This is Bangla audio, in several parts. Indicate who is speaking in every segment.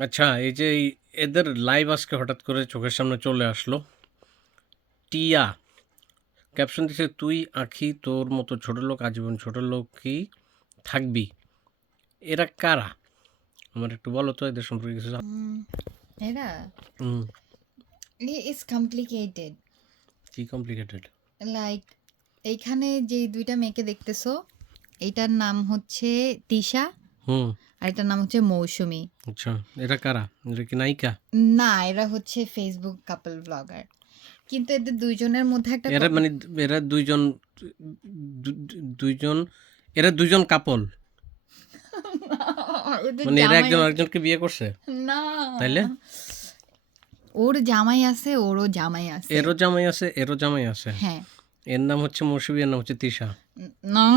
Speaker 1: আচ্ছা এই যে এদের লাইভ আজকে হঠাৎ করে চোখের সামনে চলে আসলো। টিয়া ক্যাপশন দিছে তুই আখি তোর মতো ছোট লোক আজীবন ছোট লোকই থাকবি। এরা কারা? আমার একটু বলো তো এদের সম্পর্কে কিছু
Speaker 2: এরা?
Speaker 1: হুম,
Speaker 2: ইজ কমপ্লিকেটেড
Speaker 1: কি কমপ্লিকেটেড
Speaker 2: লাইক এইখানে যে দুইটা মেয়েকে দেখতেছো এইটার নাম হচ্ছে তিশা।
Speaker 1: হুম।
Speaker 2: আর এটার নাম হচ্ছে মৌসুমি।
Speaker 1: আচ্ছা এরা কারা? এরা কি নায়িকা?
Speaker 2: না এরা হচ্ছে ফেসবুক কাপল ব্লগার কিন্তু এদের দুইজনের মধ্যে একটা
Speaker 1: এরা মানে এরা দুইজন দুইজন এরা দুইজন কাপল মানে এরা একজন আরেকজনকে বিয়ে করছে?
Speaker 2: না।
Speaker 1: তাইলে?
Speaker 2: ওর জামাই আছে ওরও জামাই আছে।
Speaker 1: এরও জামাই আছে এরও জামাই আছে।
Speaker 2: হ্যাঁ।
Speaker 1: এর নাম হচ্ছে মৌসুমী এর নাম হচ্ছে তিশা।
Speaker 2: না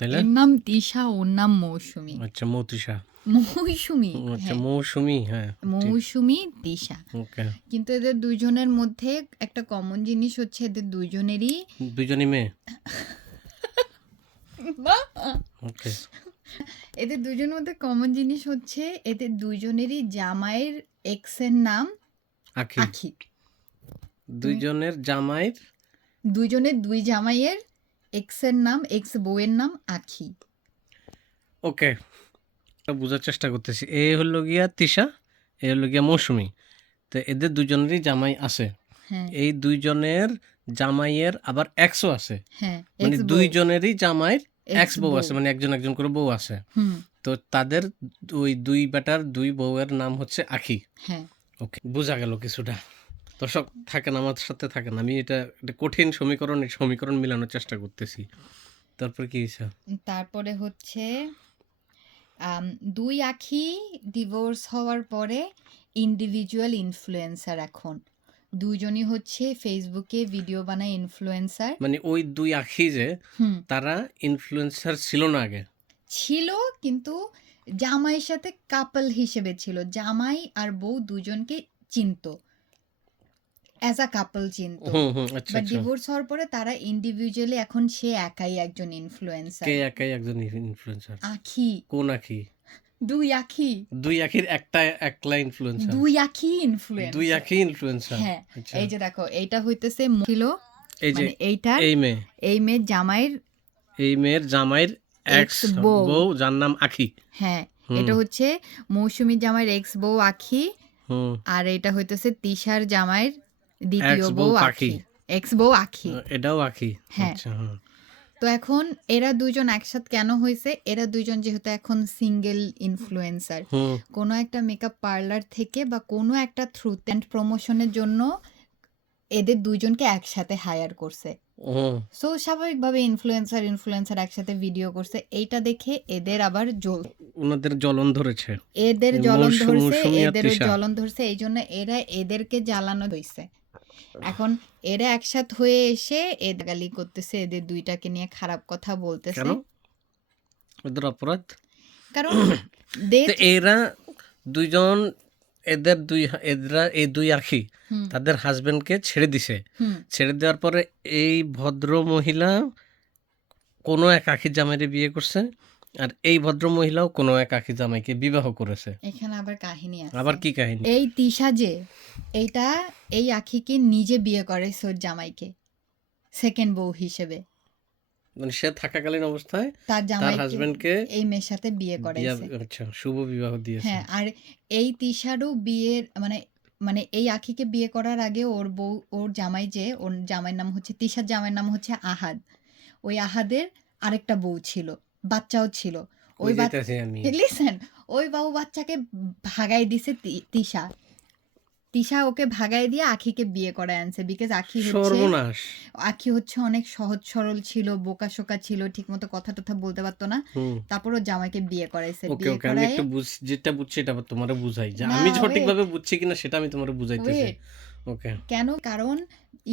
Speaker 2: এর নাম তিশা ওর নাম মৌসুমি।
Speaker 1: আচ্ছা মৌতিশা।
Speaker 2: মৌসুমি
Speaker 1: আচ্ছা
Speaker 2: হ্যাঁ,
Speaker 1: মৌসুমী হ্যাঁ
Speaker 2: মৌসুমি
Speaker 1: ওকে।
Speaker 2: কিন্তু এদের দুইজনের মধ্যে একটা কমন জিনিস হচ্ছে এদের দুইজনেরই
Speaker 1: দুজনই মেয়ে। ওকে।
Speaker 2: এদের দুইজনের মধ্যে কমন জিনিস হচ্ছে এদের দুইজনেরই জামাইয়ের এক্সের নাম
Speaker 1: আখি
Speaker 2: আখি
Speaker 1: দুইজনের জামাইয়ের
Speaker 2: দুইজনের দুই জামাইয়ের এক্সের নাম এক্স বউয়ের নাম আখি।
Speaker 1: ওকে বোঝার চেষ্টা করতেছি। এ হলো গিয়া তিশা এ হলো গিয়া মৌসুমী। তো এদের দুজনেরই জামাই আছে।
Speaker 2: হ্যাঁ।
Speaker 1: এই দুইজনের জামাইয়ের আবার এক্সও আছে।
Speaker 2: হ্যাঁ
Speaker 1: মানে দুইজনেরই জামাইয়ের এক্স বউ আছে মানে একজন একজন করে বউ আছে। তো তাদের ওই দুই বেটার দুই বউয়ের নাম হচ্ছে আখি।
Speaker 2: হ্যাঁ।
Speaker 1: ওকে বোঝা গেল কিছুটা। দর্শক থাকেন আমার সাথে থাকেন। আমি এটা একটা কঠিন সমীকরণ এই সমীকরণ মিলানোর চেষ্টা করতেছি। তারপর কি হয়েছে?
Speaker 2: তারপরে হচ্ছে দুই আখি ডিভোর্স হওয়ার পরে ইন্ডিভিজুয়াল ইনফ্লুয়েন্সার এখন। দুইজনই হচ্ছে ফেসবুকে ভিডিও বানায় ইনফ্লুয়েন্সার
Speaker 1: মানে ওই দুই আখি যে তারা ইনফ্লুয়েন্সার ছিল না আগে?
Speaker 2: ছিল কিন্তু জামাইয়ের সাথে কাপল হিসেবে ছিল। জামাই আর বউ দুজনকে চিনতো। অ্যাজ আ কাপল চিনতো বাট ডিভোর্স হওয়ার পরে তারা ইন্ডিভিজুয়ালি এখন সে একাই একজন ইনফ্লুয়েন্সার
Speaker 1: কে একাই একজন ইনফ্লুয়েন্সার
Speaker 2: আখি।
Speaker 1: কোন আখি?
Speaker 2: দুই আখি।
Speaker 1: দুই আখির একটা একলা ইনফ্লুয়েন্সার
Speaker 2: দুই আখি
Speaker 1: দুই আখি ইনফ্লুয়েন্সার
Speaker 2: হ্যাঁ
Speaker 1: আচ্ছা।
Speaker 2: এই যে দেখো এইটা হইতেছে ছিল।
Speaker 1: এই যে
Speaker 2: মানে এইটা
Speaker 1: এই মেয়ে।
Speaker 2: এই মেয়ের জামাইয়ের
Speaker 1: এই মেয়ের জামাইয়ের এক্স
Speaker 2: বউ।
Speaker 1: যার নাম আখি।
Speaker 2: হ্যাঁ এটা হচ্ছে মৌসুমী জামাইয়ের এক্স বউ আখি। আর এটা হইতেছে তিশার জামাইয়ের দ্বিতীয় বউ আখি। এক্স বউ আখি।
Speaker 1: এটাও আখি।
Speaker 2: হ্যাঁ।
Speaker 1: আচ্ছা
Speaker 2: তো এখন এরা দুজন একসাথ কেন হয়েছে এরা দুজন যেহেতু এখন সিঙ্গেল ইনফ্লুয়েন্সার কোনো একটা মেকআপ পার্লার থেকে বা কোনো একটা থ্রু অ্যান্ড প্রমোশনের জন্য এদের দুইজনকে একসাথে হায়ার করছে। সো স্বাভাবিকভাবে ইনফ্লুয়েন্সার ইনফ্লুয়েন্সার একসাথে ভিডিও করছে। এইটা দেখে এদের আবার জ্বল
Speaker 1: ওনাদের জ্বলন ধরেছে।
Speaker 2: এদের জ্বলন ধরছে
Speaker 1: তৃষা।
Speaker 2: জ্বলন ধরছে। এই জন্য এরা এদেরকে জ্বালানো হইছে এখন এরা একসাথ হয়ে এসে এদের গালি করতেছে এদের দুইটাকে নিয়ে খারাপ কথা বলতেছে।
Speaker 1: কেন? ওদের অপরাধ?
Speaker 2: কারণ
Speaker 1: এরা দুইজন এদের দুই এরা এই দুই আখি তাদের হাজবেন্ডকে ছেড়ে দিছে। ছেড়ে দেওয়ার পরে এই ভদ্র মহিলা কোনো এক আখি জামাইরে বিয়ে করছে। আর এই ভদ্র মহিলাও কোনো এক আখি জামাইকে বিবাহ করেছে।
Speaker 2: এখানে আবার কাহিনী আছে।
Speaker 1: আবার কি কাহিনী?
Speaker 2: এই তিশা যে এইটা এই আখিকে নিজে বিয়ে করে সোর জামাইকে সেকেন্ড বউ হিসেবে।
Speaker 1: মানে সে থাকাকালীন অবস্থায়
Speaker 2: তার
Speaker 1: তার হাজবেন্ডকে
Speaker 2: এই মেয়ের সাথে বিয়ে করে
Speaker 1: আচ্ছা শুভ বিবাহ দিয়েছে।
Speaker 2: হ্যাঁ আর এই তিশারও বিয়ের মানে মানে এই আখিকে বিয়ে করার আগে ওর বউ ওর জামাই যে ওর জামাইয়ের নাম হচ্ছে তিশার জামাইয়ের নাম হচ্ছে আহাদ। ওই আহাদের আরেকটা বউ ছিল। বাচ্চাও ছিল। ওই লিসেন ওই বাবু বাচ্চাকে ভাগাই দিছে তিশা। তিশা ওকে ভাগাই দিয়ে আখিকে বিয়ে করে আনছে বিকজ আখি হচ্ছে আখি হচ্ছে অনেক সহজ সরল ছিল বোকা শোকা ছিল ঠিকমতো কথা টথা বলতে পারতো না। তারপর ও জামাইকে বিয়ে করাইছে।
Speaker 1: ওকে
Speaker 2: বিয়ে
Speaker 1: আমি একটু বুঝ যেটা বুঝছি এটা তোমারে বুঝাই। যে আমি. সঠিকভাবে বুঝছি কিনা সেটা আমি তোমারে বুঝাইতেছি। ওকে।
Speaker 2: কেন? কারণ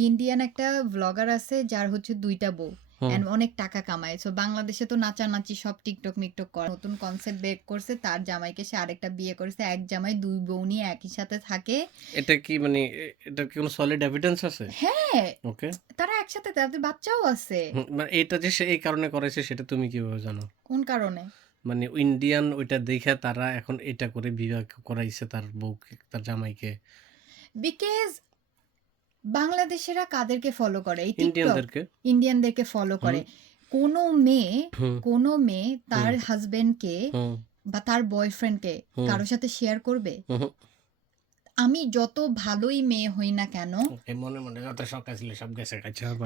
Speaker 2: ইন্ডিয়ান একটা ব্লগার আছে যার হচ্ছে দুইটা বউ।
Speaker 1: হুম।
Speaker 2: অনেক টাকা কামায়। সো বাংলাদেশে তো নাচানাচি সব টিকটক মিকটক করে। নতুন কনসেপ্ট বের করছে তার জামাইকে সে আরেকটা বিয়ে করেছে। এক জামাই দুই বউ নিয়ে একই সাথে থাকে।
Speaker 1: এটা কি মানে এটা কি কোনো সলিড এভিডেন্স আছে?
Speaker 2: হ্যাঁ।
Speaker 1: ওকে
Speaker 2: তারা একসাথে তাদের বাচ্চাও আছে।
Speaker 1: মানে এটা যে সে এই কারণে করেছে সেটা তুমি কীভাবে জানো?
Speaker 2: কোন কারণে?
Speaker 1: মানে ইন্ডিয়ান ওইটা দেখে তারা এখন এটা করে বিবাহ করাইছে তার বউকে তার জামাইকে।
Speaker 2: বিকজ বাংলাদেশেরা কাদেরকে ফলো করে? এই টিকটক
Speaker 1: ইন্ডিয়ানদেরকে
Speaker 2: ইন্ডিয়ানদেরকে ফলো করে। কোনো মেয়ে কোনো মেয়ে তার। হাজবেন্ডকে বা তার বয়ফ্রেন্ডকে। কারোর সাথে শেয়ার করবে? আমি যত ভালোই মেয়ে হই না কেন
Speaker 1: মনে মনে যত শখ সব গেছে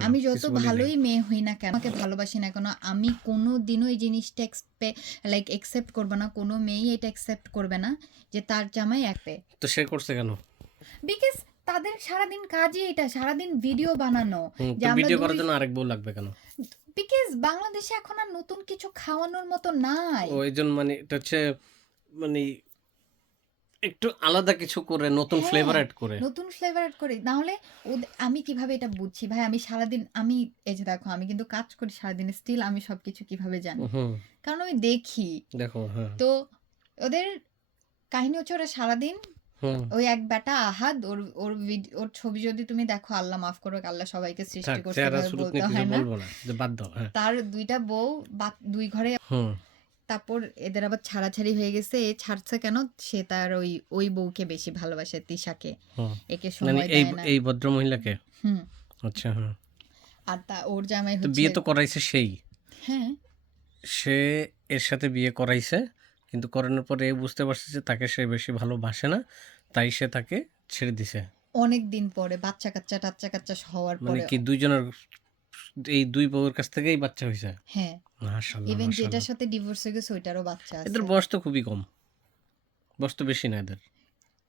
Speaker 2: আমি যত ভালোই মেয়ে হই না কেন আমাকে ভালোবাসি না কেন আমি কোনো দিনও এই জিনিসটা এক্সপে লাইক একসেপ্ট করবে না। কোনো মেয়েই এটা একসেপ্ট করবে না যে তার জামাই এক পে।
Speaker 1: তো সে করছে কেন?
Speaker 2: বিকজ তাদের সারাদিন কাজই এটা সারাদিন ভিডিও বানানো।
Speaker 1: ভিডিও করার জন্য আরেক বউ লাগবে কেন?
Speaker 2: বিকজ বাংলাদেশে এখন আর নতুন কিছু খাওয়ানোর মতো নাই।
Speaker 1: ও এই জন্য মানে এটা হচ্ছে মানে একটু আলাদা কিছু করে নতুন ফ্লেভার অ্যাড করে।
Speaker 2: নতুন ফ্লেভার অ্যাড করে। নাহলে আমি কীভাবে এটা বুঝছি? ভাই আমি সারাদিন আমি এই যে দেখো আমি কিন্তু কাজ করি সারাদিন স্টিল আমি সবকিছু কীভাবে জানি? কারণ আমি দেখি।
Speaker 1: দেখো হ্যাঁ।
Speaker 2: তো ওদের কাহিনী হচ্ছে ওরা সারাদিন ওই এক বেটা আহাদ ওর ওর ওর ছবি যদি তুমি দেখো আল্লাহ মাফ করো আল্লাহ সবাইকে সৃষ্টি
Speaker 1: শুরু
Speaker 2: বলতে হয় না।
Speaker 1: হ্যাঁ।
Speaker 2: তার দুইটা বউ দুই ঘরে তারপর এদের আবার ছাড়াছাড়ি হয়ে গেছে এ ছাড়ছে কেন? সে তার ওই ওই বউকে বেশি ভালোবাসে তিশাকে। একে
Speaker 1: মানে
Speaker 2: সময় দেয় না।
Speaker 1: এই ভদ্র মহিলাকে
Speaker 2: হুম।
Speaker 1: আচ্ছা হ্যাঁ
Speaker 2: আর তা ওর জামাই হচ্ছে
Speaker 1: বিয়ে তো করাইছে সেই?
Speaker 2: হ্যাঁ।
Speaker 1: সে এর সাথে বিয়ে করাইছে? কিন্তু করানোর পরে বুঝতে পারছে যে তাকে সে বেশি ভালোবাসে না তাই সে তাকে ছেড়ে দিছে।
Speaker 2: অনেক দিন পরে বাচ্চা কাচ্চা টাচ্চা কাচ্চা হওয়ার
Speaker 1: মানে
Speaker 2: পরে
Speaker 1: কি দুইজনের এই দুই বউয়ের কাছ থেকেই বাচ্চা হয়েছে?
Speaker 2: হ্যাঁ।
Speaker 1: মাশাআল্লাহ
Speaker 2: ইভেন যেটার সাথে ডিভোর্স হয়ে গেছে ওইটারও বাচ্চা আছে।
Speaker 1: এদের বয়স তো খুবই কম। বয়স তো বেশি না এদের।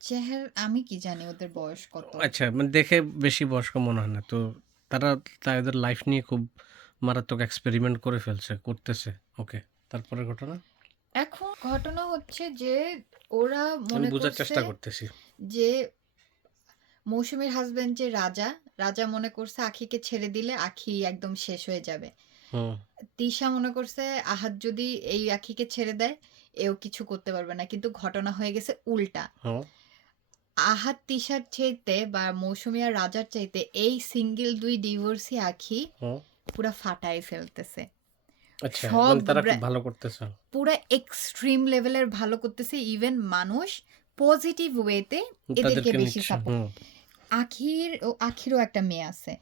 Speaker 2: চেহার আমি কি জানি ওদের বয়স কত?
Speaker 1: আচ্ছা মানে দেখে বেশি বয়স্ক মনে হয় না। তো তারা তাদের লাইফ নিয়ে খুব মারাত্মক এক্সপেরিমেন্ট করে ফেলছে করতেছে। ওকে তারপরে ঘটনা?
Speaker 2: এখন ঘটনা হচ্ছে যে ওরা মনে
Speaker 1: বোঝার চেষ্টা করতেছি।
Speaker 2: যে মৌসুমীর হাজবেন্ড যে রাজা রাজা মনে করছে আখিকে ছেড়ে দিলে আখি একদম শেষ হয়ে যাবে। তিশা মনে করছে আহাত যদি এই আখিকে ছেড়ে দেয় এও কিছু করতে পারবে না। কিন্তু ঘটনা হয়ে গেছে উল্টা। আহাত তিশার চাইতে বা মৌসুমী আর রাজার চাইতে এই সিঙ্গেল দুই ডিভোর্সি আখি পুরা ফাটাই ফেলতেছে।
Speaker 1: আচ্ছা
Speaker 2: সব
Speaker 1: মানে তারা খুব ভালো করতেছে।
Speaker 2: পুরা এক্সট্রিম লেভেলের ভালো করতেছে ইভেন মানুষ পজিটিভ ওয়েতে এদেরকে বেশি সাপোর্ট আখির ও আখিরও একটা মেয়ে আছে।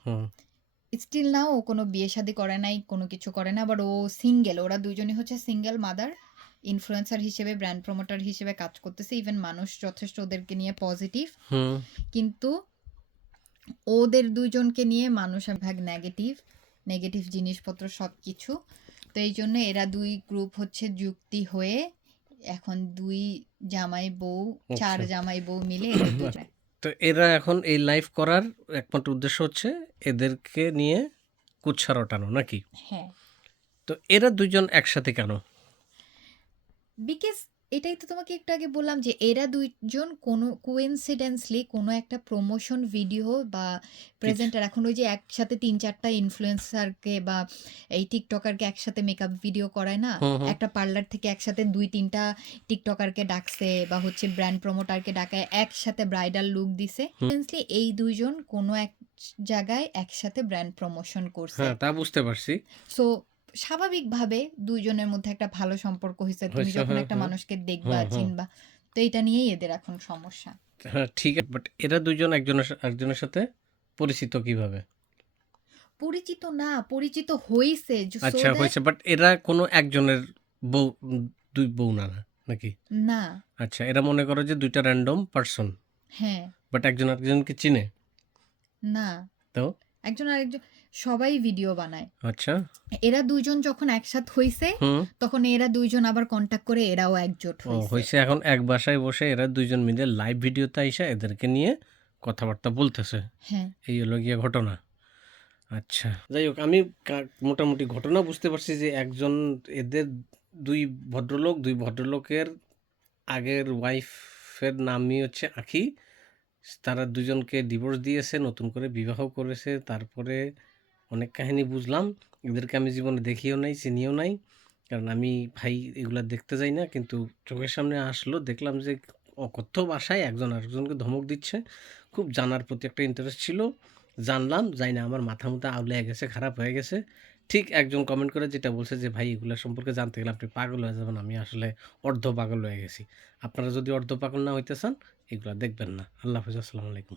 Speaker 2: স্টিল নাও ও কোনো বিয়ে শাদী করে নাই কোনো কিছু করে না বাট ও সিঙ্গেল ওরা দুজনই হচ্ছে সিঙ্গেল মাদার ইনফ্লুয়েন্সার হিসেবে ব্র্যান্ড প্রমোটার হিসেবে কাজ করতেছে ইভেন মানুষ যথেষ্ট ওদেরকে নিয়ে পজিটিভ কিন্তু ওদের দুজনকে নিয়ে মানুষ ভাগ নেগেটিভ নেগেটিভ জিনিসপত্র সব কিছু তো এই জন্য এরা দুই গ্রুপ হচ্ছে যুক্তি হয়ে এখন দুই জামাই বউ চার
Speaker 1: আচ্ছা।
Speaker 2: জামাই বউ মিলে
Speaker 1: তো এরা এখন এই লাইফ করার একমাত্র উদ্দেশ্য হচ্ছে এদেরকে নিয়ে কুচ্ছা রটানো নাকি?
Speaker 2: হ্যাঁ।
Speaker 1: তো এরা দুজন একসাথে কেন?
Speaker 2: বিকজ এটাই তো তোমাকে একটু আগে বললাম যে এরা দুইজন কোনো কোইন্সিডেন্সলি কোনো একটা প্রমোশন ভিডিও বা প্রেজেন্টার এখন ওই যে একসাথে তিন চারটা ইনফ্লুয়েন্সারকে বা এই টিকটকারকে একসাথে মেকআপ ভিডিও করায় না একটা পার্লার থেকে একসাথে দুই তিনটা টিকটকারকে ডাকছে বা হচ্ছে ব্র্যান্ড প্রমোটারকে ডাকায় একসাথে ব্রাইডাল লুক দিছে। এই দুইজন কোনো এক জায়গায় একসাথে ব্র্যান্ড প্রমোশন করছে।
Speaker 1: হ্যাঁ তা বুঝতে পারছি।
Speaker 2: সো স্বাভাবিকভাবে দুইজনের মধ্যে একটা ভালো সম্পর্ক হয়েছে তুমি যখন
Speaker 1: হ্যাঁ,
Speaker 2: একটা
Speaker 1: হ্যাঁ।
Speaker 2: মানুষকে দেখবা। চিনবা তো এটা নিয়েই এদের এখন সমস্যা।
Speaker 1: হ্যাঁ ঠিক আছে বাট এরা দুজন একজনের একজনের সাথে পরিচিত কীভাবে?
Speaker 2: পরিচিত না পরিচিত হইছে
Speaker 1: আচ্ছা হয়েছে বাট এরা কোনো একজনের বউ দুই বউ না না, নাকি?
Speaker 2: না।
Speaker 1: আচ্ছা এরা মনে করো যে দুইটা র্যান্ডম পার্সন
Speaker 2: হ্যাঁ।
Speaker 1: বাট একজন আরেকজনকে চিনে?
Speaker 2: না।
Speaker 1: তো?
Speaker 2: একজন আরেকজন সবাই ভিডিও বানায়।
Speaker 1: আচ্ছা।
Speaker 2: এরা দুইজন যখন একসাথ হইছে তখন এরা দুইজন আবার কন্টাক্ট করে এরাও একজোট হইছে।
Speaker 1: এখন এক বাসায় বসে এরা দুইজন মিলে লাইভ ভিডিওতে আইসা এদেরকে নিয়ে কথাবার্তা বলতেছে।
Speaker 2: হ্যাঁ।
Speaker 1: এই হলো গিয়ে ঘটনা। আচ্ছা যাই হোক আমি মোটামুটি ঘটনা বুঝতে পারছি যে একজন এদের দুই ভদ্রলোক দুই ভদ্রলোকের আগের ওয়াইফের নামই হচ্ছে আখি। তারা দুজনকে ডিভোর্স দিয়েছে নতুন করে বিবাহ করেছে তারপরে অনেক কাহিনী বুঝলাম। এদেরকে আমি জীবনে দেখিও নাই, চিনিও নাই। কারণ আমি ভাই এগুলা দেখতে যাই না, কিন্তু চোখের সামনে আসলো, দেখলাম যে অকথ্য ভাষায় একজন আরেকজনকে ধমক দিচ্ছে। খুব জানার প্রতি একটা ইন্টারেস্ট ছিল। জানলাম, যাই না, আমার মাথা মুথা আউলে গেছে, খারাপ হয়ে গেছে। ঠিক একজন কমেন্ট করে যেটা বলছে যে, ভাই, এগুলো সম্পর্কে জানতে গেলে আপনি পাগল হয়ে যাবেন, আমি আসলে অর্ধ পাগল হয়ে গেছি। আপনারা যদি অর্ধ পাগল না হইতে চান, এগুলো দেখবেন না। আল্লাহ হাফিজ, আসসালামু আলাইকুম।